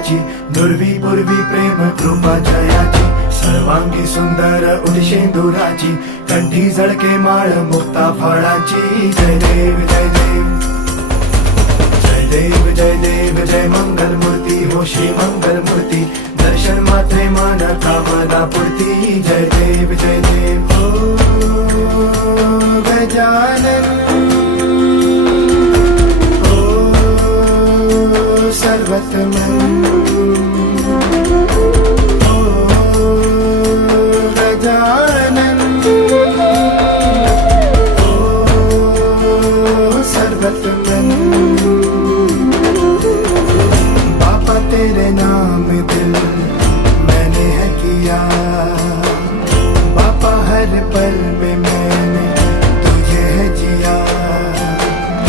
जयाची, दुर्वी पूर्वी प्रेम कृपा जयाची, सर्वांगी सुंदर उदिशेंदुराची, कंठी झळके माळ मुक्ता फळाची. जय देव जय देव जय देव जय देव जय मंगल मूर्ती हो श्री मंगल मूर्ती, दर्शन मात्रे मान कामना पूर्ती. जय देव हो गजानन हो सर्वतमन हो गजानन हो सर्वतमन.